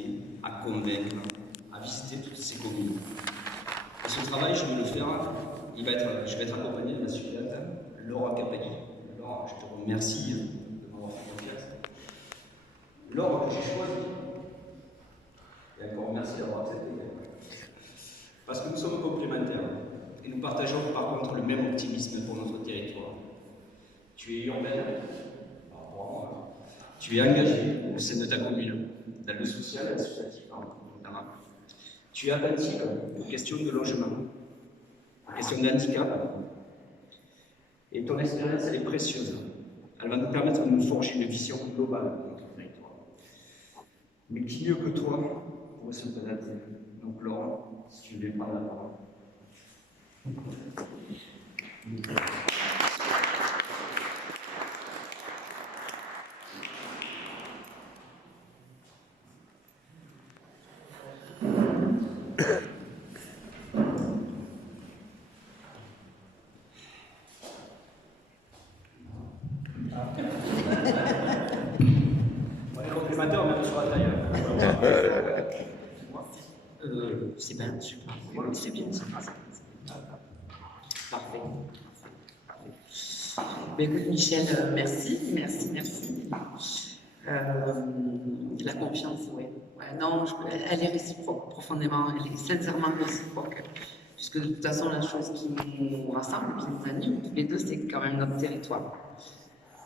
former, à convaincre, à visiter toutes ces communes. Et ce travail, je vais le faire, je vais être accompagné de ma suivante, Laura Capelli. Laura, je te remercie de m'avoir fait confiance. Laura que j'ai choisi, et encore merci d'avoir accepté, parce que nous sommes complémentaires et nous partageons par contre le même optimisme pour notre territoire. Tu es urbaine, tu es engagé au sein de ta commune, dans le social et l'associatif notamment. Tu es attentive aux questions de logement, aux questions d'handicap, et ton expérience, elle est précieuse. Elle va nous permettre de nous forger une vision globale de notre territoire. Mais qui mieux que toi pour se présenter? Donc Laurent, si tu veux prendre la parole. On est complémentaires, même sur la taille. C'est bien, c'est bien. Parfait. Ben, écoute, Michel, merci. La confiance, oui. Ouais, non, elle est réciproque, profondément, elle est sincèrement réciproque. Puisque de toute façon, la chose qui nous rassemble, qui nous anime, tous les deux, c'est quand même notre territoire.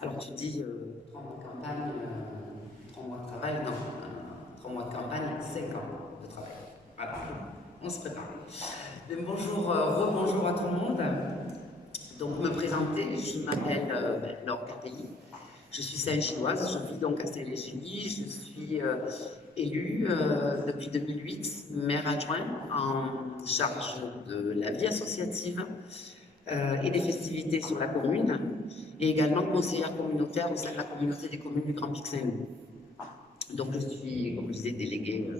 Alors tu dis 3 mois de campagne, 3 mois de travail, non, 3 mois de campagne, 5 ans de travail. Voilà, on se prépare. Bonjour, rebonjour à tout le monde. Donc me présenter, je m'appelle Laure Capelli, je suis Saint-Chinoise, je vis donc à Saint-Légilis, je suis élue depuis 2008, maire adjoint en charge de la vie associative et des festivités sur la commune, et également conseillère communautaire au sein de la communauté des communes du Grand Pic Saint-Loup. Donc je suis, comme je disais, déléguée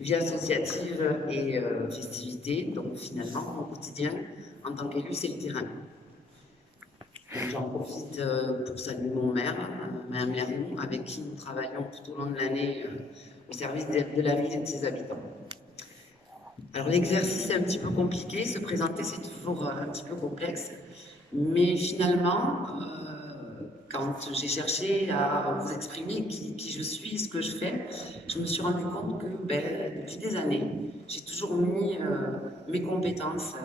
vie associative et festivités, donc finalement, mon quotidien en tant qu'élu, c'est le terrain. J'en profite pour saluer mon maire, Mme Lernou, avec qui nous travaillons tout au long de l'année au service de la ville et de ses habitants. Alors l'exercice est un petit peu compliqué, se présenter c'est toujours un petit peu complexe, mais finalement, quand j'ai cherché à vous exprimer qui je suis, ce que je fais, je me suis rendu compte que depuis des années, j'ai toujours mis mes compétences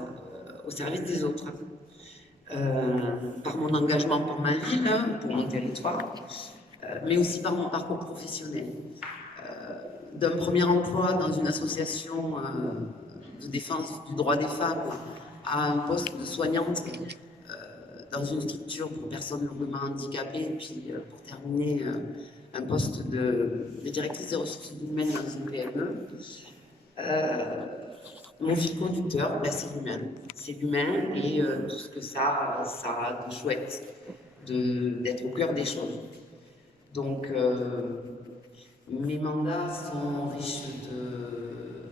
au service des autres. Par mon engagement pour ma ville, pour mon territoire, mais aussi par mon parcours professionnel. D'un premier emploi dans une association de défense du droit des femmes à un poste de soignante dans une structure pour personnes lourdement handicapées, puis pour terminer un poste de directrice des ressources humaines dans une PME. Mon fil conducteur, c'est l'humain. C'est l'humain et tout ce que ça a de chouette, d'être au cœur des choses. Donc, mes mandats sont riches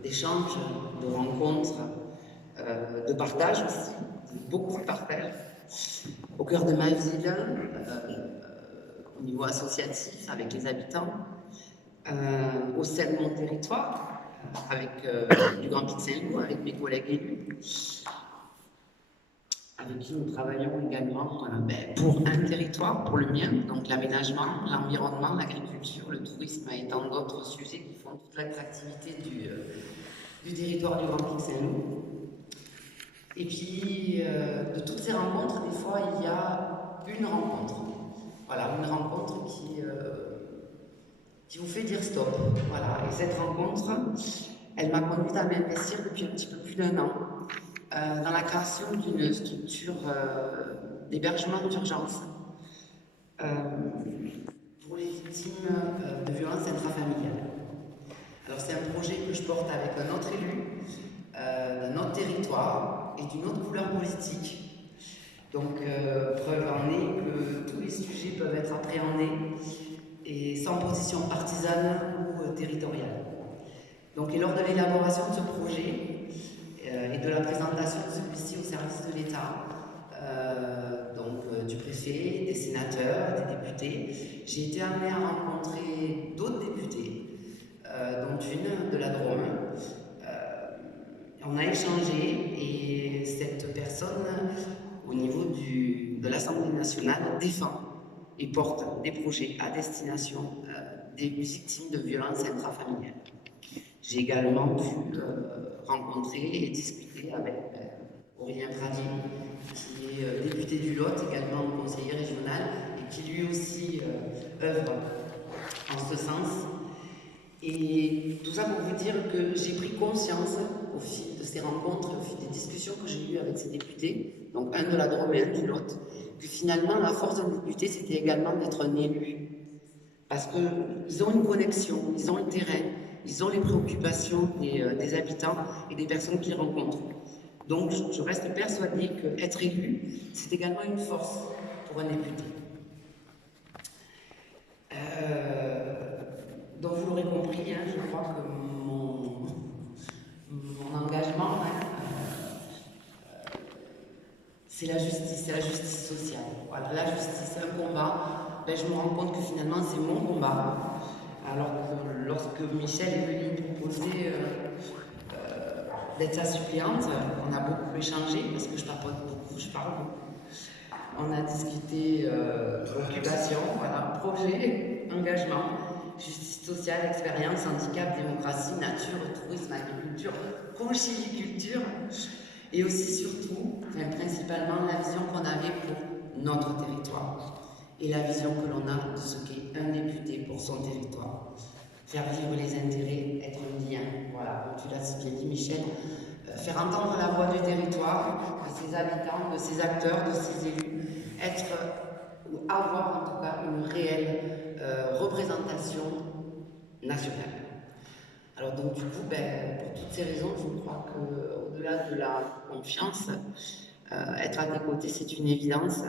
d'échanges, de rencontres, de partage aussi, beaucoup de partage. Au cœur de ma ville, au niveau associatif, avec les habitants, au sein de mon territoire, avec du Grand Pic Saint-Loup, avec mes collègues élus, avec qui nous travaillons également pour un territoire, pour le mien, donc l'aménagement, l'environnement, l'agriculture, le tourisme et tant d'autres sujets qui font toute l'attractivité du territoire du Grand Pic Saint-Loup. Et puis, de toutes ces rencontres, des fois, il y a une rencontre. Voilà, une rencontre qui vous fait dire stop. Voilà, et cette rencontre, elle m'a conduite à m'investir depuis un petit peu plus d'1 an dans la création d'une structure d'hébergement d'urgence pour les victimes de violences intrafamiliales. Alors c'est un projet que je porte avec un autre élu, d'un autre territoire et d'une autre couleur politique. Donc preuve en est que tous les sujets peuvent être appréhendés et sans position partisane ou territoriale. Donc et lors de l'élaboration de ce projet et de la présentation de celui-ci au service de l'État, du préfet, des sénateurs, des députés, j'ai été amenée à rencontrer d'autres députés, dont changé et cette personne, au niveau de l'Assemblée nationale, défend et porte des projets à destination des victimes de violences intrafamiliales. J'ai également pu rencontrer et discuter avec Aurélien Pradier, qui est député du Lot, également conseiller régional, et qui lui aussi œuvre en ce sens. Et tout ça pour vous dire que j'ai pris conscience au fil de ces rencontres, au fil des discussions que j'ai eues avec ces députés, donc un de la Drôme et un du Lot, que finalement la force d'un député c'était également d'être un élu. Parce qu'ils ont une connexion, ils ont le terrain, ils ont les préoccupations des habitants et des personnes qu'ils rencontrent. Donc je reste persuadée qu'être élu, c'est également une force pour un député. Donc vous l'aurez compris, hein, je crois que mon engagement, c'est la justice sociale. Voilà, la justice, c'est un combat. Ben, je me rends compte que finalement c'est mon combat. Alors que lorsque Michel est venu proposer d'être sa suppléante, on a beaucoup échangé parce que je papote beaucoup, je parle beaucoup. On a discuté préoccupation, voilà, projet, engagement, justice sociale, expérience, handicap, démocratie, nature, tourisme, agriculture, conchyliculture, et aussi surtout, enfin, principalement, la vision qu'on avait pour notre territoire et la vision que l'on a de ce qu'est un député pour son territoire. Faire vivre les intérêts, être un lien, voilà, comme tu l'as si bien dit Michel, faire entendre la voix du territoire, de ses habitants, de ses acteurs, de ses élus, être ou avoir en tout cas une réelle représentation nationale. Alors donc du coup, pour toutes ces raisons, je crois qu'au-delà de la confiance, être à tes côtés, c'est une évidence.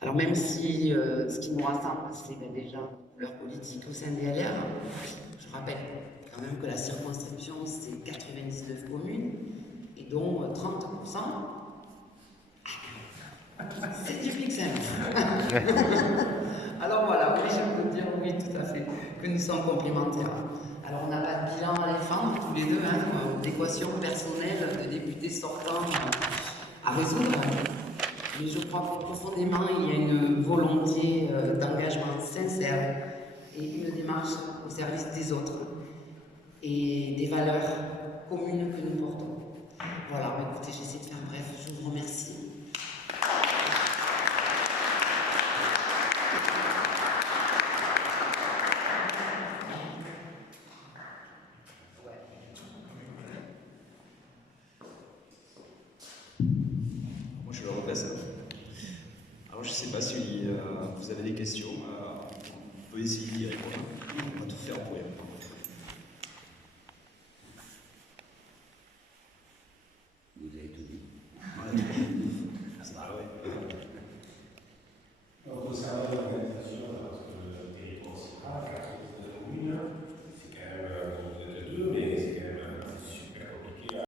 Alors même si ce qui nous rassemble, c'est déjà leur politique au sein des LR, je rappelle quand même que la circonscription, c'est 99 communes, et dont 30%, c'est du Pixel. Alors voilà, oui, je peux dire oui, tout à fait, que nous sommes complémentaires. Alors on n'a pas de bilan à défendre, tous les deux, hein, d'équation personnelle de députés sortants à résoudre. Mais je crois que profondément, il y a une volonté d'engagement sincère et une démarche au service des autres et des valeurs communes que nous portons. Voilà, écoutez, j'essaie de faire bref, je vous remercie. Moi, je le repasse. Alors, je ne sais pas si vous avez des questions. On peut essayer d'y répondre. On va tout faire pour y répondre. Vous avez tout dit. Ouais. Ah ouais. Alors, concernant